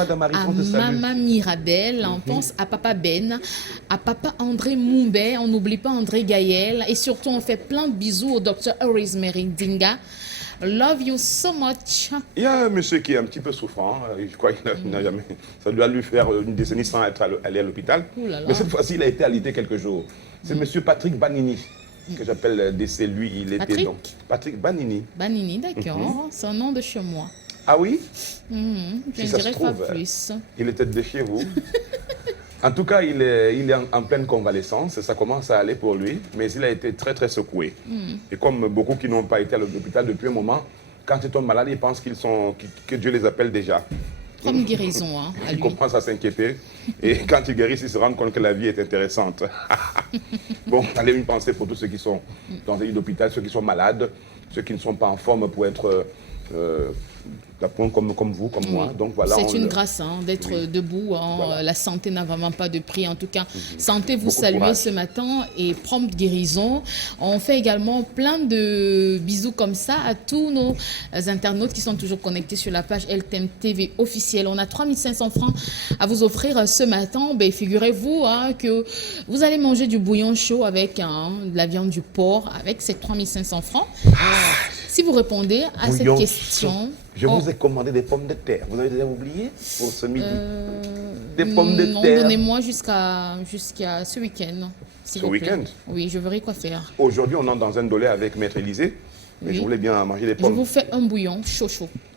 Madame Marie, à on te salue. Maman Mirabel, on pense à Papa Ben, à Papa André Moumbet, on n'oublie pas André Gaël et surtout on fait plein de bisous au docteur Rosemary Dinga. Love you so much. Il y a un monsieur qui est un petit peu souffrant. Je crois qu'il n'a jamais. Ça doit lui faire une décennie sans être allé à l'hôpital. Ouh là là. Mais cette fois-ci, il a été alité quelques jours. C'est monsieur Patrick Banini, que j'appelle DC. Lui, il était Patrick? donc. Patrick Banini. Banini, d'accord, c'est un nom de chez moi. Ah oui? Je Si ne ça se dirai pas trouve, plus. il était de chez vous. En tout cas, il est en pleine convalescence. Ça commence à aller pour lui. Mais il a été très, très secoué. Et comme beaucoup qui n'ont pas été à l'hôpital depuis un moment, quand ils tombent malades, ils pensent que Dieu les appelle déjà. Comme guérison, hein, à Il lui. commence à s'inquiéter. Et quand ils guérissent, ils se rendent compte que la vie est intéressante. Bon, allez, une pensée pour tous ceux qui sont dans les lits d'hôpital, ceux qui sont malades, ceux qui ne sont pas en forme pour être comme vous, comme moi. Donc voilà. C'est une grâce hein, d'être Oui. debout. Hein. Voilà. La santé n'a vraiment pas de prix. En tout cas, santé vous Beaucoup de saluer courage. ce matin et prompte guérison. On fait également plein de bisous comme ça à tous nos internautes qui sont toujours connectés sur la page LTM TV officielle. On a 3500 francs à vous offrir ce matin. Ben, figurez-vous hein, que vous allez manger du bouillon chaud avec de la viande du porc avec ces 3500 francs. Si vous répondez à cette Bouillon question... Je vous ai commandé des pommes de terre. Vous avez déjà oublié pour ce midi? Des Non, pommes de terre. donnez-moi jusqu'à ce week-end. s'il Ce vous plaît. week-end? Oui, je verrai quoi faire. Aujourd'hui, on entre dans un dolé avec Maître Élysée. Mais Oui. je voulais bien manger des Je pommes. vous fais un bouillon chaud,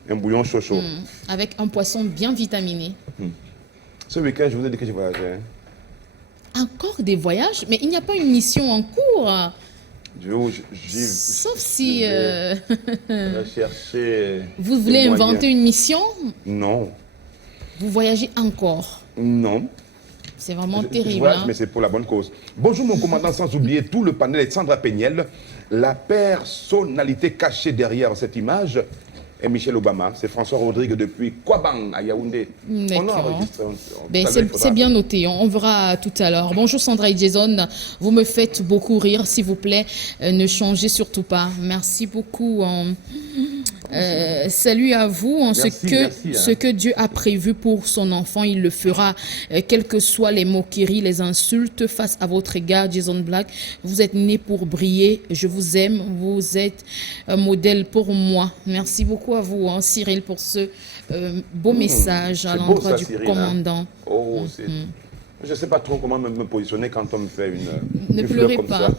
Un bouillon chaud. avec un poisson bien vitaminé. Ce week-end, je vous ai dit que je voyageais. Encore des voyages, mais il n'y a pas une mission en cours. Sauf si Je vais chercher. vous voulez des moyens. inventer une mission, Non. vous voyagez encore. Non. C'est vraiment Je terrible. voyage, hein. mais c'est pour la bonne cause. Bonjour mon commandant, sans oublier tout le panel et Sandra Peignel. La personnalité cachée derrière cette image est Michelle Obama. C'est François Rodrigue depuis Kwabang à Yaoundé. On a D'accord. enregistré. Ben, Tout à l'heure, il faudra- c'est bien noté, on verra tout à l'heure. Bonjour Sandra et Jason, vous me faites beaucoup rire, s'il vous plaît, ne changez surtout pas. Merci beaucoup. Salut à vous. Merci, merci, hein. Ce que Dieu a prévu pour son enfant, il le fera. Quels que soient les moqueries, les insultes face à votre égard, Jason Black, vous êtes né pour briller. Je vous aime. Vous êtes un modèle pour moi. Merci beaucoup à vous, hein, Cyril, pour ce beau message à c'est beau, l'endroit ça, du Cyril, hein. commandant. Oh, je ne sais pas trop comment me positionner quand on me fait Ne une fleur pleurez comme pas. ça.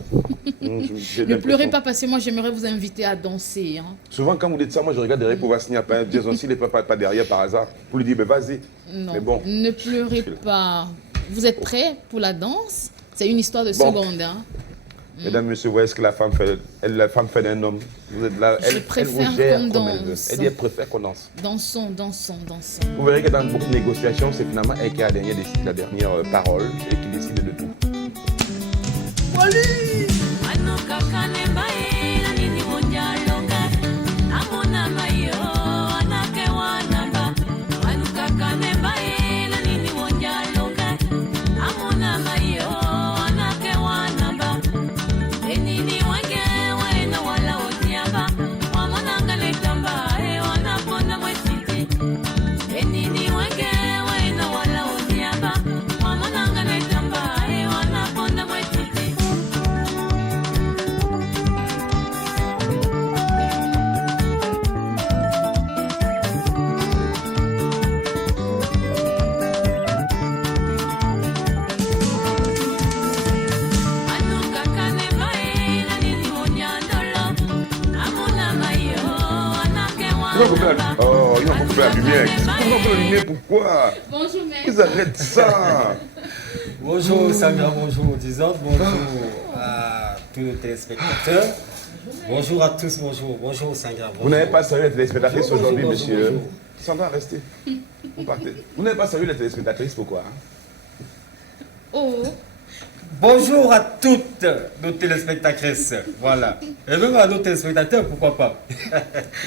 J'ai Ne l'impression- pleurez pas parce que moi j'aimerais vous inviter à danser. Hein. Souvent, quand vous dites ça, moi je regarde derrière pour voir s'il n'y a pas Jason, s'il n'est pas derrière par hasard, pour lui dire, ben vas-y. Non, Mais bon. ne pleurez pas. Vous êtes prêts pour la danse? C'est une histoire de seconde. Hein. Mesdames, messieurs, vous voyez ce que la femme fait d'un homme. Vous êtes là, elle préfère vous gère qu'on comme elle veut. danse. Elle dit, elle préfère qu'on danse. Dansons, dansons, dansons. Vous verrez que dans beaucoup de négociations, c'est finalement elle qui a la dernière parole et qui décide de tout. Ils ont coupé la lumière. Ils ont coupé la lumière, pourquoi? Bonjour, mec. Ils arrêtent ça. Bonjour Sandra, bonjour Jason, bonjour à tous les téléspectateurs. Bonjour à tous, bonjour Sandra. Vous n'avez pas salué les téléspectatrices Bonjour, aujourd'hui, bonjour, monsieur. bonjour. Sandra, restez. Vous partez. Vous n'avez pas salué les téléspectatrices, pourquoi? Oh, Bonjour à toutes nos téléspectatrices, voilà. Et même à nos téléspectateurs, pourquoi pas.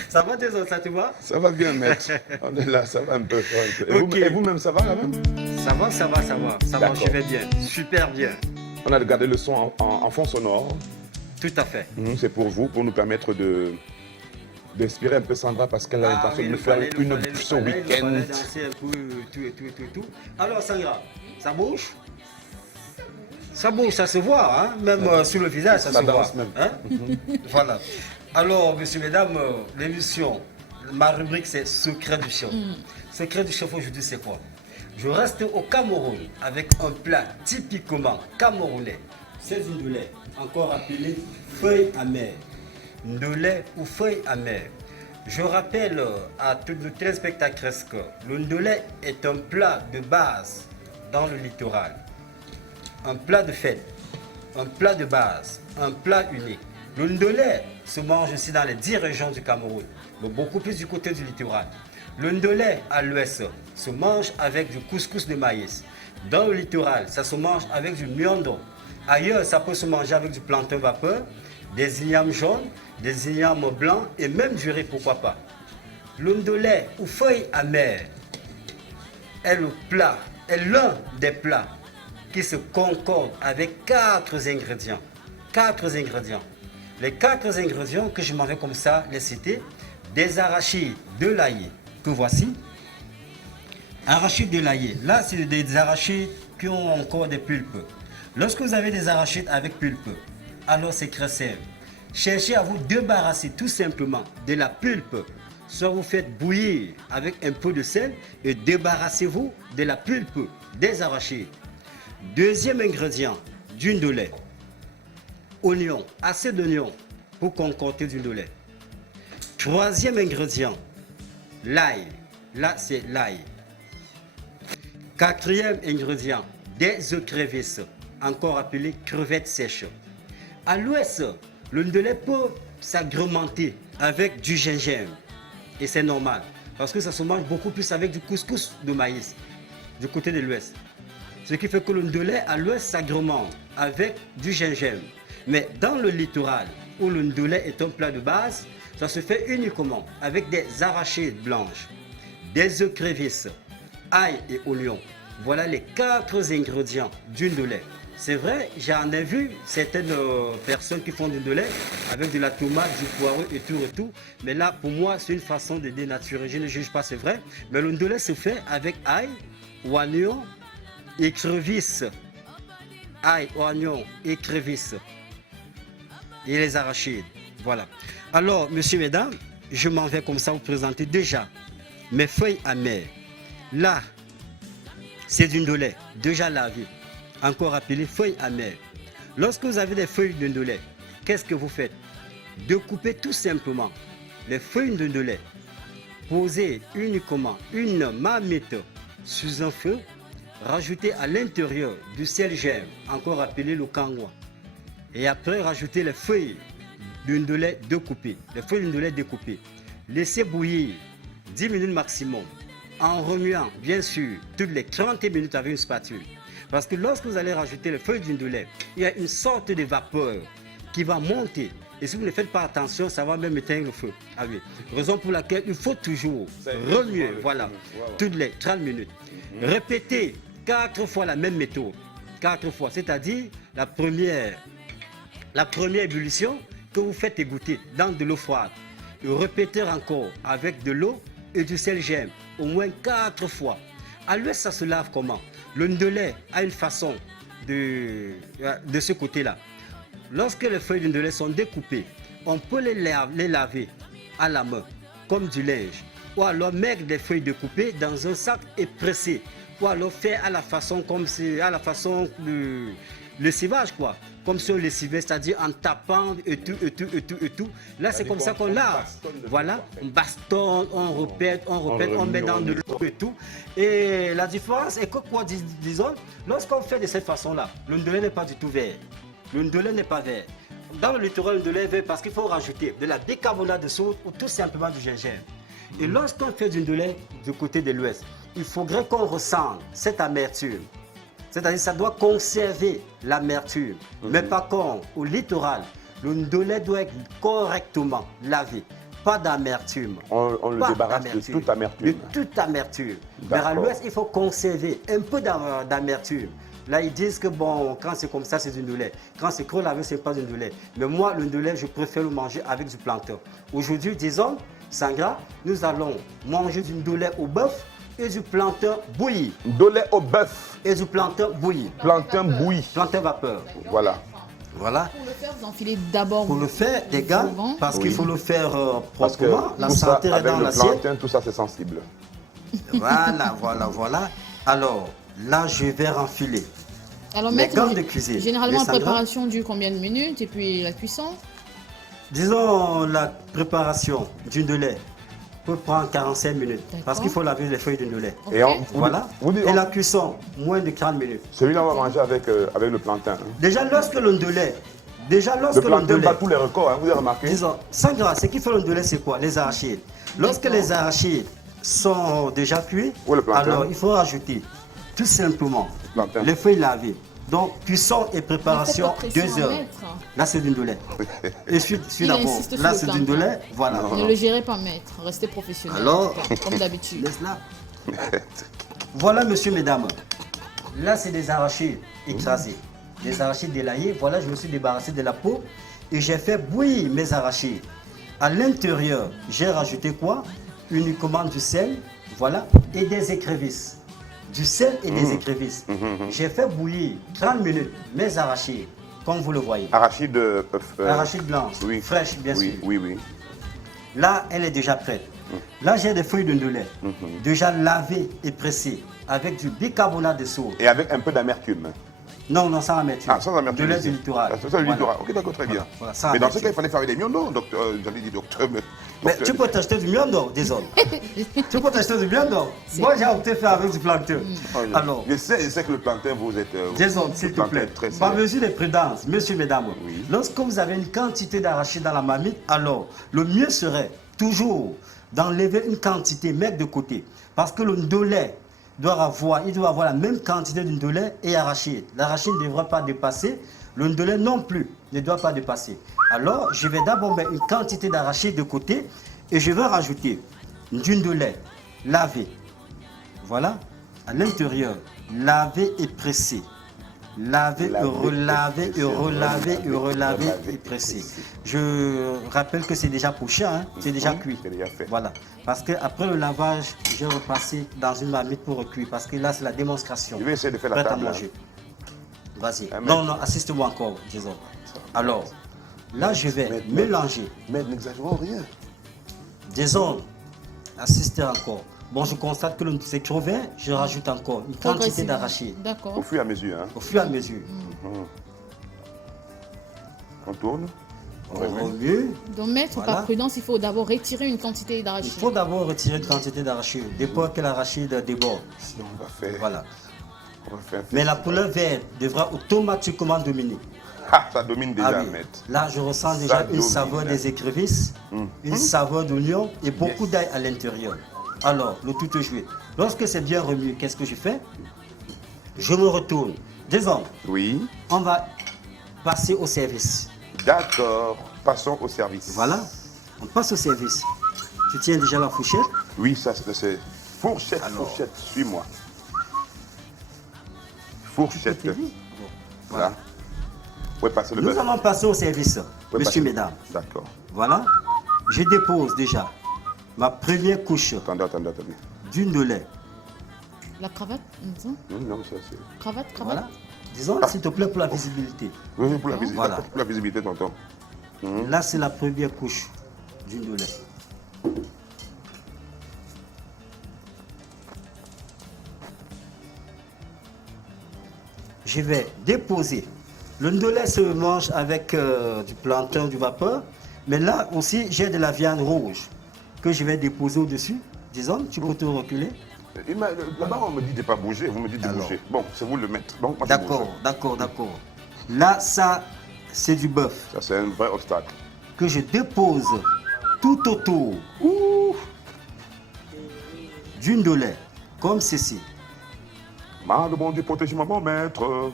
Ça va Jason, ça te va? Ça va bien, maître. On est là, ça va un peu. Et Ok. vous-même, ça va quand même? Ça va, D'accord. je vais bien, super bien. On a gardé le son en fond sonore. Tout à fait. C'est pour vous, pour nous permettre d'inspirer un peu Sandra parce qu'elle a l'intention de faire une ce week-end. Il fallait danser un peu, tout. Alors Sandra, ça bouge? Ça bouge, ça se voit, hein? Même sur le visage, ça se voit. Même. Hein? Voilà. Alors, messieurs, mesdames, l'émission, ma rubrique c'est Secret du chef. Secret du chef aujourd'hui, c'est quoi? Je reste au Cameroun avec un plat typiquement camerounais. C'est une ndolé, encore appelée feuille amère. Ndolé ou feuille amère. Je rappelle à tous nos téléspectateurs que le ndolé est un plat de base dans le littoral. Un plat de fête, un plat de base, un plat unique. Le ndolé se mange aussi dans les 10 régions du Cameroun, mais beaucoup plus du côté du littoral. Le ndolé à l'ouest se mange avec du couscous de maïs. Dans le littoral, ça se mange avec du miondo. Ailleurs, ça peut se manger avec du plantain vapeur, des ignames jaunes, des ignames blancs et même du riz, pourquoi pas. Le ndolé ou feuille amère est le plat, est l'un des plats qui se concorde avec 4 ingrédients. 4 ingrédients. Les 4 ingrédients que je m'en vais comme ça les citer, des arachides de l'ail, que voici. Arachides de l'ail. Là, c'est des arachides qui ont encore des pulpes. Lorsque vous avez des arachides avec pulpe, alors c'est très simple. Cherchez à vous débarrasser tout simplement de la pulpe. Soit vous faites bouillir avec un peu de sel et débarrassez-vous de la pulpe des arachides. Deuxième ingrédient, du ndolé. Oignon, assez d'oignons pour concocter du ndolé. Troisième ingrédient, l'ail. Là, c'est l'ail. Quatrième ingrédient, des écrevisses, encore appelées crevettes sèches. À l'ouest, le ndolé peut s'agrémenter avec du gingembre. Et c'est normal, parce que ça se mange beaucoup plus avec du couscous de maïs, du côté de l'ouest. Ce qui fait que le ndolé à l'ouest s'agrémente avec du gingembre. Mais dans le littoral, où le ndolé est un plat de base, ça se fait uniquement avec des arachides blanches, des écrevisses, ail et oignons. Voilà les 4 ingrédients du ndolé. C'est vrai, j'en ai vu certaines personnes qui font du ndolé avec de la tomate, du poireau et tout. Mais là, pour moi, c'est une façon de dénaturer. Je ne juge pas, c'est vrai. Mais le ndolé se fait avec ail, oignon, écrevisses, ail, oignon, écrevisses et les arachides. Voilà. Alors, messieurs, mesdames, je m'en vais comme ça vous présenter déjà mes feuilles amères. Là, c'est du ndolé, déjà lavé, encore appelé feuilles amères. Lorsque vous avez des feuilles de ndolé, qu'est-ce que vous faites? Découpez tout simplement les feuilles de ndolé, posez uniquement une marmite sous un feu, rajoutez à l'intérieur du sel germe, encore appelé le kangwa, et après rajoutez les feuilles de ndolé découpées, les feuilles de ndolé découpées. Laissez bouillir 10 minutes maximum, en remuant bien sûr toutes les 30 minutes avec une spatule. Parce que lorsque vous allez rajouter les feuilles de ndolé, il y a une sorte de vapeur qui va monter. Et si vous ne faites pas attention, ça va même éteindre le feu. Ah oui. Raison pour laquelle il faut toujours remuer, voilà, toutes les 30 minutes. Répétez 4 fois la même méthode. 4 fois, c'est-à-dire la première ébullition que vous faites égoutter dans de l'eau froide. Et répétez encore avec de l'eau et du sel germe, au moins 4 fois. À l'ouest, ça se lave comment? Le ndolé a une façon de ce côté-là. Lorsque les feuilles de ndolé sont découpées, on peut les laver à la main, comme du linge. Ou alors mettre des feuilles découpées dans un sac et presser. Ou alors faire à la façon comme c'est à la façon de lessivage, quoi. Comme si on lessivait, c'est-à-dire en tapant et tout. Là, c'est comme ça qu'on lave. Voilà, on bastonne, on répète, on met dans de l'eau et tout. Et la différence est que, quoi, disons, lorsqu'on fait de cette façon-là, le ndolé n'est pas du tout vert. Le ndolé n'est pas vert. Dans le littoral, le ndolé est vert parce qu'il faut rajouter de la bicarbonate de soude ou tout simplement du gingembre. Et lorsqu'on fait du ndolé du côté de l'ouest, il faudrait qu'on ressente cette amertume. C'est-à-dire que ça doit conserver l'amertume. Mais par contre, au littoral, le ndolé doit être correctement lavé. Pas d'amertume. On le débarrasse de toute amertume. De toute amertume. Mais à l'ouest, il faut conserver un peu d'amertume. Là, ils disent que bon, quand c'est comme ça, c'est du ndolé. Quand c'est creux lavé, c'est pas du ndolé. Mais moi, le ndolé, je préfère le manger avec du plantain. Aujourd'hui, disons, Sangra, nous allons manger du ndolé au bœuf et du plantain bouilli. Ndolé au bœuf. Et du plantain bouilli. Plantain bouilli. Plantain vapeur. Voilà. Voilà. Pour le faire, vous enfilez d'abord. Pour le faire, les gars, souvent. parce Oui. qu'il faut le faire Parce que proprement, la tout ça, santé est avec dans le l'assiette. plantain, tout ça, c'est sensible. Voilà. Alors, là, je vais renfiler. Alors, Les maître, gants de cuisine. généralement, Les la sangras. préparation dure combien de minutes et puis la cuisson? Disons, la préparation du ndolé peut prendre 45 minutes. D'accord. Parce qu'il faut laver les feuilles du ndolé. Et Ok. Voilà. vous dites- Et la cuisson, moins de 40 minutes. Celui-là, on va manger avec le plantain. Hein. Déjà, lorsque le ndolé, Le plantain bat tous les records, hein, vous avez remarqué? disons, sans grâce, ce qui fait le ndolé, c'est quoi? Les arachides. Lorsque D'accord. les arachides sont déjà cuits, Oui, le plantain. alors il faut rajouter tout simplement Plantain. les feuilles lavées. Donc, cuisson et préparation, Mais faites pas 2 pression, heures. maître. Là, c'est du ndolé. Et suis Il d'abord. insiste sur Là, le c'est du plantain. ndolé. Voilà. Ne le gérez pas, maître. Restez professionnel. Alors, comme d'habitude. Laisse-la. Voilà, monsieur, mesdames. Là, c'est des arachides écrasés. Des arachides délaillés. Voilà, je me suis débarrassé de la peau et j'ai fait bouillir mes arachides. À l'intérieur, j'ai rajouté quoi? Uniquement du sel, voilà, et des écrevisses. Du sel et des écrevisses. J'ai fait bouillir 30 minutes mes arachides, comme vous le voyez. Arachide. Arachides blanches, oui. fraîches, bien sûr. Oui. Là, elle est déjà prête. Là, j'ai des feuilles de ndolé, déjà lavées et pressées, avec du bicarbonate de soude. Et avec un peu d'amertume. Non, sans amertume. Ah, sans amertume. De lait ici. du littoral. Ah, c'est du littoral. Voilà. Ok, d'accord, très bien. Voilà, sans Mais dans ce amertume. cas, il fallait faire des miondons, docteur. J'allais dire docteur, mais. Mais docteur- tu peux t'acheter du miondo, désolé. Tu peux t'acheter du miondo. Moi, j'ai opté faire avec du plantain. Alors, Je sais que le plantain, vous êtes. désolé, s'il le te plantain plaît. est très Par célèbre. mesure de prudence, messieurs, mesdames, Oui. lorsque vous avez une quantité d'arachide dans la marmite, alors le mieux serait toujours d'enlever une quantité, mettre de côté. Parce que le ndolé doit avoir la même quantité de ndolé et arachide. L'arachide ne devrait pas dépasser, le ndolé non plus ne doit pas dépasser. Alors, je vais d'abord mettre une quantité d'arachide de côté et je vais rajouter du ndolé lavé. Voilà, à l'intérieur, lavé et pressé. Laver, Laver, relaver, pressé, et relaver, et relaver, relaver, et presser. pressé. Je rappelle que c'est déjà poché, hein, c'est déjà cuit. C'est déjà fait. Voilà. Parce qu'après le lavage, j'ai repassé dans une marmite pour recuire. Parce que là, c'est la démonstration. Je vais essayer de faire la Prête à table. manger. Vas-y. Ah, Non, assiste-moi encore, disons. Alors, là, je vais Mais- mélanger. Mais n'exagérons rien. Disons, assistez encore. Bon, je constate que c'est trop vert, je rajoute encore une quantité Progressivement. d'arachide. Au D'accord. fur et à mesure, hein. Au fur et à mesure. On tourne. On On remet. remue. Donc, maître, Voilà. par prudence, il faut d'abord retirer une quantité Il d'arachide. faut d'abord retirer une quantité d'arachide, dès peur que l'arachide déborde. Si on va faire. Voilà. On va faire. Mais la couleur verte devra automatiquement dominer. Ah, ça domine déjà, Ah oui. maître. Là, je ressens Ça déjà une domine. saveur des écrevisses, une saveur d'oignon et beaucoup d'ail à l'intérieur. Alors, le tout est joué. Lorsque c'est bien remué, qu'est-ce que je fais? Je me retourne. Disons, Oui. on va passer au service. D'accord. Passons au service. Voilà, on passe au service. Tu tiens déjà la fourchette. Oui, ça c'est. Fourchette, Alors. fourchette, suis-moi. Fourchette. Bon, Voilà. Oui, passer le Nous bœuf. allons passer au service, Ouais, messieurs, passer- mesdames. D'accord. Voilà, je dépose déjà ma première couche Attendez. d'une de lait. La cravate, disons. Non, ça c'est. Cravate. Voilà, disons, s'il te plaît, pour la visibilité. Oui, pour la visibilité, Voilà. pour la visibilité, tonton. Là, c'est la première couche d'une de lait. Je vais déposer. Le ndolé se mange avec du plantain, du vapeur. Mais là aussi, j'ai de la viande rouge que je vais déposer au-dessus. Disons, tu peux te reculer. Là-bas, on me dit de ne pas bouger, vous me dites de Alors. bouger. Bon, c'est vous le maître. Donc, moi, je D'accord, bouge. d'accord. Là, ça, c'est du bœuf Ça, c'est un vrai obstacle. que je dépose tout autour d'une de lait, comme ceci. Ma, le bon Dieu, protège-moi, mon maître.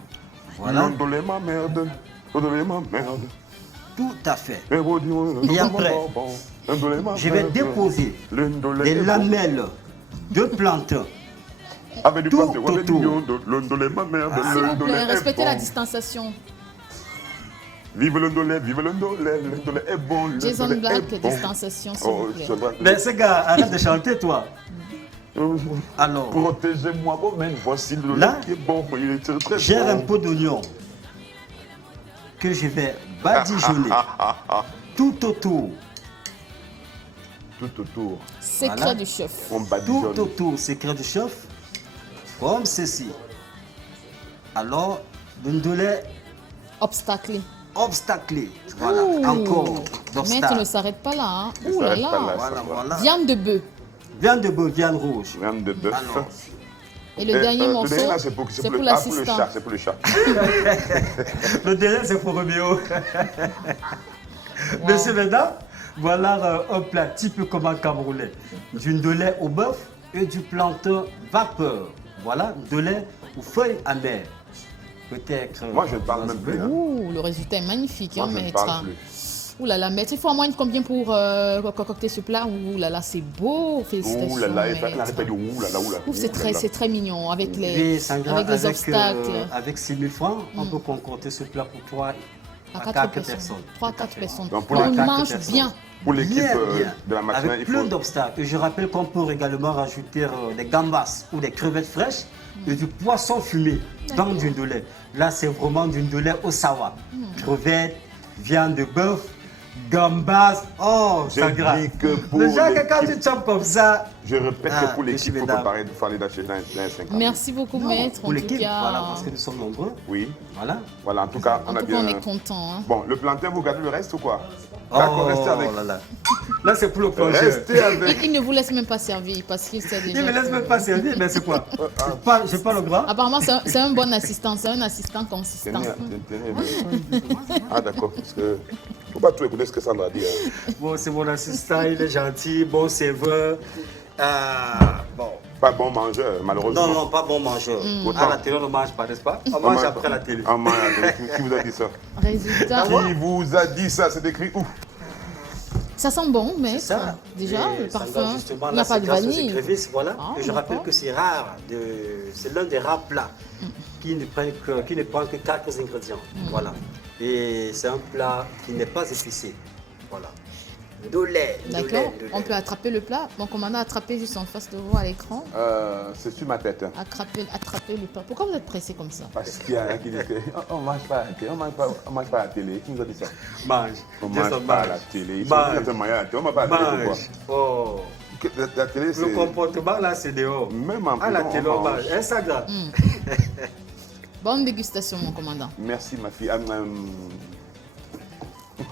Voilà. Mandolé, ma merde. Mandolé, ma merde. Tout à fait. Et bon Dieu, Et après, Mandolé, ma je vais merde. déposer L'indolé des est bon. lamelles de plantain Avec du Tout pâté, avec du autour. lion, le ndolé, ma mère, S'il le vous ndolé plaît, est respectez la bon. distanciation. Vive le ndolé est bon, le Jason ndolé Black, est bon. distanciation, s'il Oh, vous plaît. je dois- Mais ce gars, arrête de chanter, toi. Alors, Protégez-moi vous-même, voici le Là, lait qui est bon, il est très très j'ai un bon. pot d'oignon que je vais badigeonner tout autour. Tout autour, Secret Voilà. du chef. on Tout badigeonne. autour, secret du chef, comme ceci. Alors, le ndolé Obstacle. obstaclé. Voilà, Ouh. encore Maître ne d'obstacle. s'arrête pas là. Hein. Ne Ouh là s'arrête pas là. là. Voilà, voilà. Viande de bœuf. Viande de bœuf, viande rouge. Viande de bœuf. Alors, Et le dernier Le morceau, dernier, là, c'est pour c'est pour le l'assistant. chat, c'est pour le chat. le dernier, c'est pour Roméo. Monsieur, mesdames, voilà un plat typique comme un Camerounais. Du ndolé au bœuf et du plantain vapeur. Voilà, ndolé aux feuilles amères. Peut-être. Moi, je ne parle même plus. Hein. Ouh, le résultat est magnifique, Moi, hein, je ne maître. parle plus. Ouh là là, maître, il faut en moins combien pour concocter ce plat? Ouh là là, c'est beau, félicitations. Ouh là là, maître. elle arrête pas de ouh là là, ouh là. Ouf, c'est très mignon avec Oui, les, Sandra, avec les obstacles. avec 6 000 francs, on peut concocter ce plat pour 3 à à 4 4 personnes. personnes. 3-4 personnes. Donc, pour On les quatre mange personnes. bien. Pour l'équipe Bien, bien. de la matinée, Avec il plein faut... d'obstacles. Et je rappelle qu'on peut également rajouter des gambas ou des crevettes fraîches et du poisson fumé dans du ndolé. Là, c'est vraiment du ndolé au sawa. Crevettes, viande de bœuf, gambas. Oh, J'ai ça gratte. dit que pour Déjà, que quand l'équipe- tu chopes comme ça, Je répète Ah, que pour l'équipe, il faut mesdames. préparer de faire les dates dans les 5 ans. Merci beaucoup, maître. pour En tout l'équipe, cas, voilà, parce que nous sommes nombreux. Oui, Voilà. voilà, en tout cas, en on a tout cas, bien... on est content. Hein. Bon, le plantain, vous gardez le reste ou quoi? D'accord, restez avec. là là. Là, c'est pour le projet. Restez avec. Il ne vous laisse même pas servir parce qu'il sait déjà. Il me laisse que- même pas servir, mais c'est quoi? J'ai pas le gras. Apparemment, c'est un bon assistant, c'est un assistant consistant. Tenez. Ah d'accord, parce que... Faut pas tout écouter ce que Sandra dit. Hein. Bon, c'est mon assistant, il est gentil, bon serveur. Bon. Pas bon mangeur, malheureusement. Non, non, pas bon mangeur. Autant. À la télé, on ne mange pas, n'est-ce pas? On On mange mange après pas. la télé. On mange à la télé. Qui vous a dit ça? Résultat, Qui vous a dit ça? C'est écrit où? ça sent bon, mais Ça, déjà, et le ça parfum, donne justement il n'y la a pas de séquence aux vanille. écrevisses, voilà. Ah, Et je rappelle d'accord. que c'est rare, c'est l'un des rares plats qui ne prend que 4 ingrédients. Voilà. Et c'est un plat qui n'est pas épicé. Voilà. Ndolé, ndolé, D'accord, ndolé. on peut attraper le plat. Mon commandant a attrapé juste en face de vous à l'écran. C'est sur ma tête. Attraper le plat. Pourquoi vous êtes pressé comme ça? Parce qu'il y a un qui dit que on mange pas à la télé, on mange pas à la télé. Qui nous a dit ça? Mange. On Jason, mange pas à la mange. télé. Ils Mange. sont tous en train de manger à la télé. On mange pas à la télé. Mange. Oh. Pourquoi? La télé, Le c'est... comportement là, c'est dehors. Même en À la prison, télé, on on mange. mange. Un saga. Bonne dégustation, mon commandant. Merci ma fille.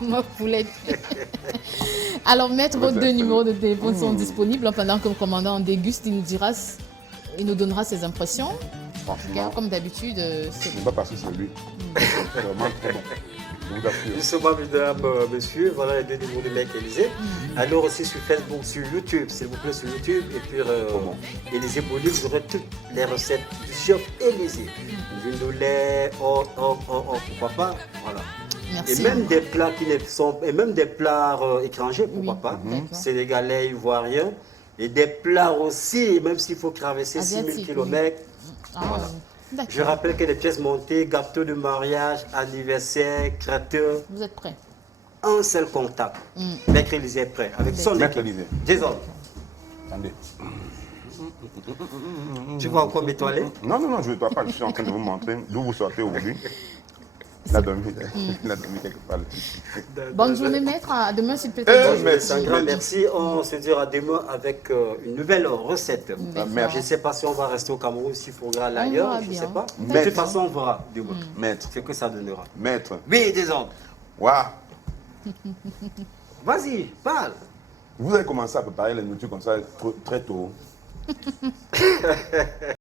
Ma poulette. Alors, maître, vos deux numéros de téléphone sont disponibles. Pendant que le commandant en déguste, il nous donnera ses impressions. Franchement, Comme d'habitude, c'est c'est pas parce que c'est lui. C'est vraiment très bon. Je vous assure. Justement, mesdames, messieurs, voilà les deux numéros de Mec Élysée. Alors aussi sur Facebook, sur YouTube, s'il vous plaît, sur YouTube. Et puis, Comment? Élysée Bolivie, vous aurez toutes les recettes du chef Élysée. Du ndolé, pourquoi pas. Voilà. Merci. Et même des plats qui ne sont, et même des plats étrangers, pourquoi Oui, pas. d'accord. Sénégalais, ivoiriens. Et des plats aussi, même s'il faut traverser 6000 Asiatique, km. Ah, Voilà. d'accord. Je rappelle que les pièces montées, gâteau de mariage, anniversaire, traiteur, Vous êtes prêts? un seul contact. Maître Élysée est prêt avec son Maître équipe. Élysée. Jason, Attendez. tu vas encore m'étoiler? Non, je ne dois pas. Je suis en train de vous montrer d'où vous sortez aujourd'hui. La demi quelque part. Bonne journée, maître. À demain, s'il te Eh, plaît. merci. Un grand merci. On se dira demain avec une nouvelle recette. D'accord. Je ne sais pas si on va rester au Cameroun, s'il faudra aller ailleurs, verra je ne bien. sais pas. Mais- De toute façon, on verra demain Maître, ce que ça donnera. maître. Oui, Jason, Waouh. vas-y, parle. Vous avez commencé à préparer la nourriture comme ça très tôt.